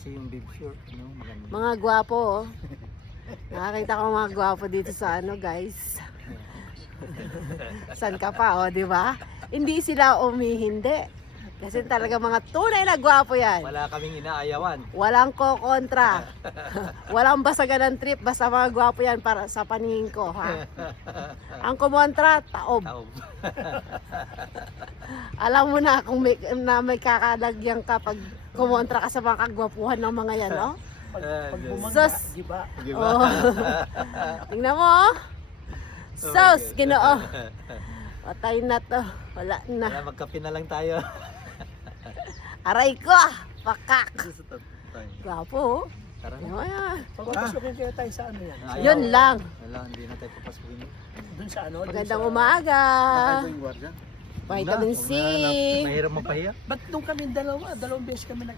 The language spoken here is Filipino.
kasi yung bib short, no? Maganda. Mga gwapo, oh. Nakakita ko mga gwapo dito sa ano, guys. San ka pa, oh, di ba? Hindi sila umihindi. Kasi talaga mga tunay na gwapo yan. Wala kaming inaayawan. Walang kokontra. Walang basagan ng trip. Basta mga gwapo yan para sa paningin ko, ha? Ang kumontra, taob. Taob. Alam mo na kung may kakalagyan ka pag kumontra ka sa mga kagwapuhan ng mga yan, no? Pag bumangga, Sus! giba. Oh. Tingnan mo, oh. Sus! Ginoo. Patay na to. Wala na. Wala, magkape na lang tayo. Aray ko, pakak. Gwapo, oh. Tara na. Ayan. Pagpapasukin kaya tayo sa ano yan? Ayaw. Yun lang. Wala, hindi na tayo papasukin. Doon sa ano? Magandang umaga. Vitamin C. Mahirap magpahiya. Ba't nung kami dalawang beses kami